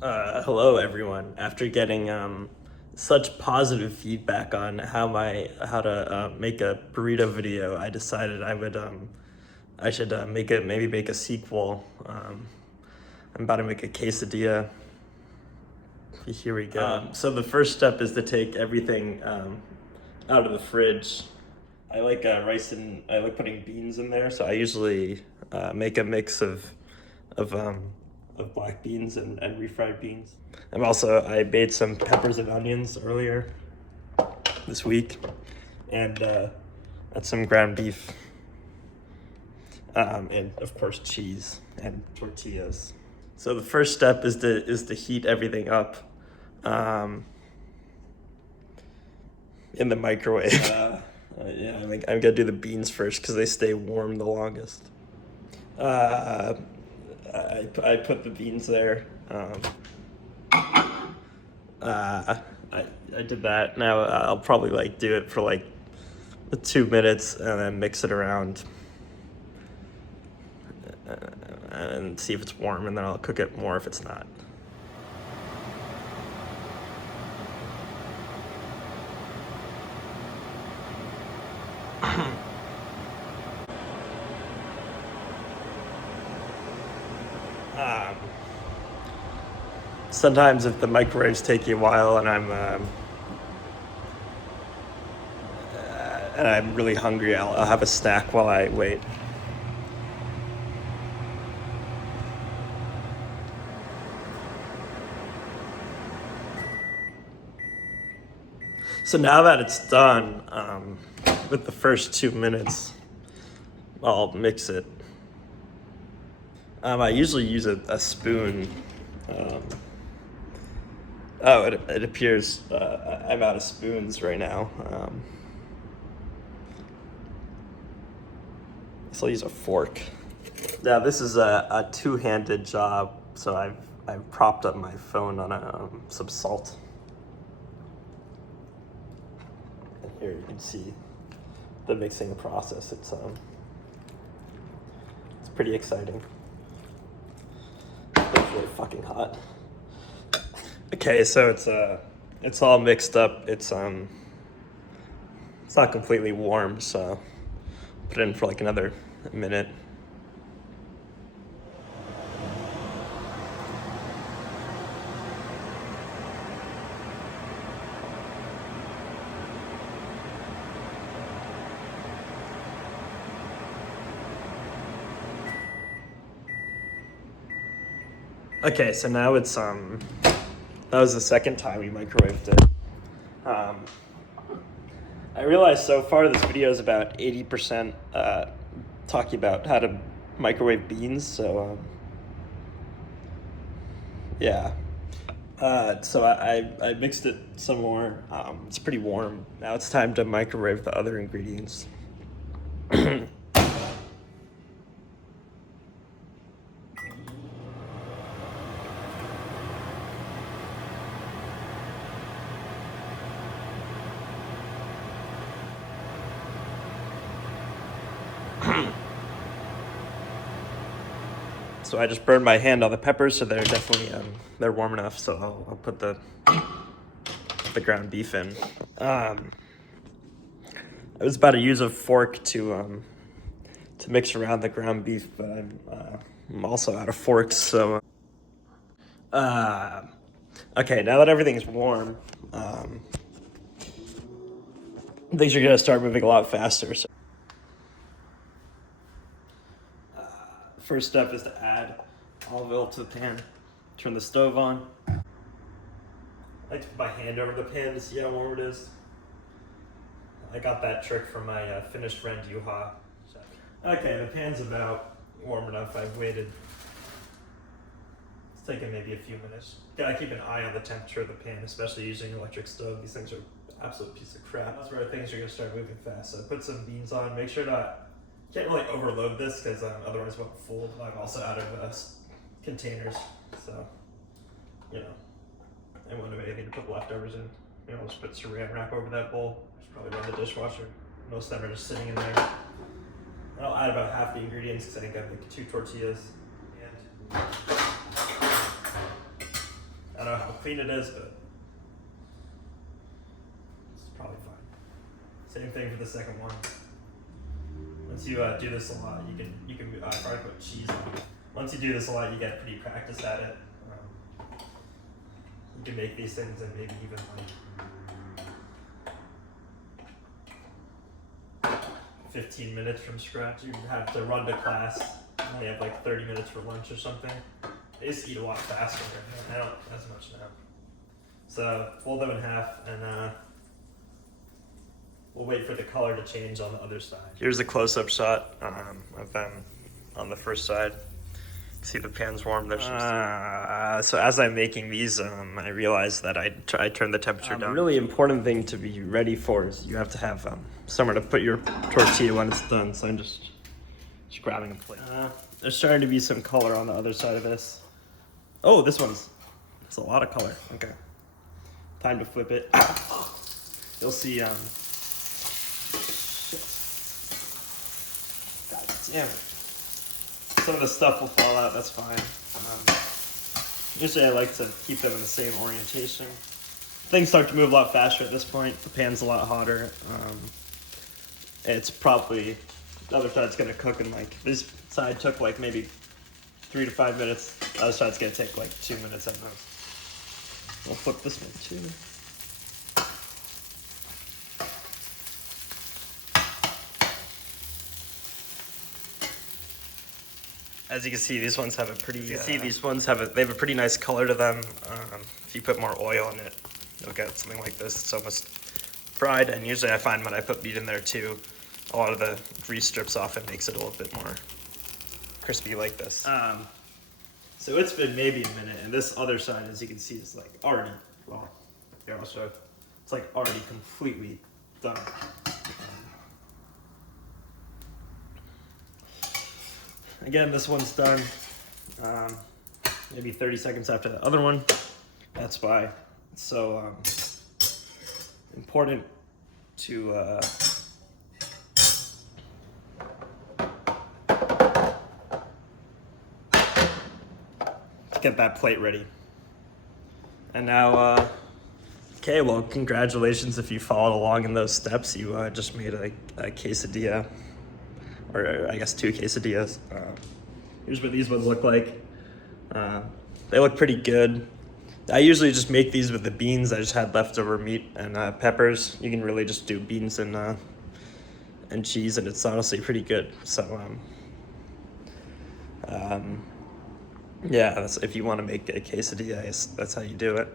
Hello everyone. After getting such positive feedback on how to make a burrito video, I decided I should make a sequel. I'm about to make a quesadilla. Here we go. So the first step is to take everything out of the fridge. I like I like putting beans in there, so I usually make a mix of black beans and refried beans. I made some peppers and onions earlier this week, and that's some ground beef, and of course cheese and tortillas. So the first step is to heat everything up in the microwave. Yeah, I'm gonna do the beans first because they stay warm the longest. I put the beans there. I did that. Now I'll probably do it for 2 minutes and then mix it around and see if it's warm, and then I'll cook it more if it's not. Sometimes if the microwave's taking a while and I'm really hungry, I'll have a snack while I wait. So now that it's done, with the first 2 minutes, I'll mix it. I usually use a spoon. It appears I'm out of spoons right now. So I'll use a fork. Now this is a two-handed job, so I've propped up my phone on some salt. And here you can see the mixing process. It's pretty exciting. It's really fucking hot. Okay, so it's all mixed up. It's not completely warm, so put it in for another minute. Okay, so now it's that was the second time we microwaved it. I realized so far this video is about 80% talking about how to microwave beans, so yeah. So I mixed it some more. It's pretty warm. Now it's time to microwave the other ingredients. So I just burned my hand on the peppers, so they're definitely they're warm enough. So I'll put the ground beef in. I was about to use a fork to mix around the ground beef, but I'm also out of forks. So okay, now that everything's warm, things are gonna start moving a lot faster. So first step is to add olive oil to the pan. Turn the stove on. I like to put my hand over the pan to see how warm it is. I got that trick from my Finnish friend Juha. Okay, the pan's about warm enough. I've waited. It's taken maybe a few minutes. Gotta keep an eye on the temperature of the pan, especially using an electric stove. These things are an absolute piece of crap. That's where things are gonna start moving fast. So I put some beans on. Make sure not. Can't really overload this because otherwise it won't fold. I'm also out of containers, so I won't have anything to put leftovers in. I'll just put saran wrap over that bowl. Just probably run the dishwasher. Most of them are just sitting in there. And I'll add about half the ingredients because I think I have 2 tortillas. And clean it is, but it's probably fine. Same thing for the second one. Once you do this a lot, you can probably put cheese on it. Once you do this a lot, you get pretty practiced at it. You can make these things in maybe even like 15 minutes from scratch. You have to run to class. You only have like 30 minutes for lunch or something. I used to eat a lot faster. I don't as much now. So fold them in half, and we'll wait for the color to change on the other side. Here's a close-up shot of them on the first side. See the pan's warm. There's so as I'm making these, I realized that I turned the temperature down. A really important thing to be ready for is you have to have somewhere to put your tortilla when it's done. So I'm just grabbing a plate. There's starting to be some color on the other side of this. Oh, it's a lot of color. Okay, time to flip it. You'll see. Shit. God damn it. Some of the stuff will fall out, that's fine. Usually I like to keep them in the same orientation. Things start to move a lot faster at this point. The pan's a lot hotter. It's probably, the other side's gonna cook in like, this side took like maybe 3 to 5 minutes. The other side's gonna take like 2 minutes at most. We'll flip this one too. As you can see, these ones have a pretty. They have a pretty nice color to them. If you put more oil in it, you'll get something like this. It's almost fried, and usually I find when I put meat in there too, a lot of the grease strips off and makes it a little bit more crispy like this. So it's been maybe a minute, and this other side, as you can see, is like already, well, here I'll show. It's like already completely done. Again, this one's done maybe 30 seconds after the other one. That's why it's so important to get that plate ready. And now, okay, well, congratulations if you followed along in those steps. You just made a quesadilla. Or I guess 2 quesadillas. Here's what these ones look like. They look pretty good. I usually just make these with the beans. I just had leftover meat and peppers. You can really just do beans and cheese, and it's honestly pretty good. So yeah, if you want to make a quesadilla, that's how you do it.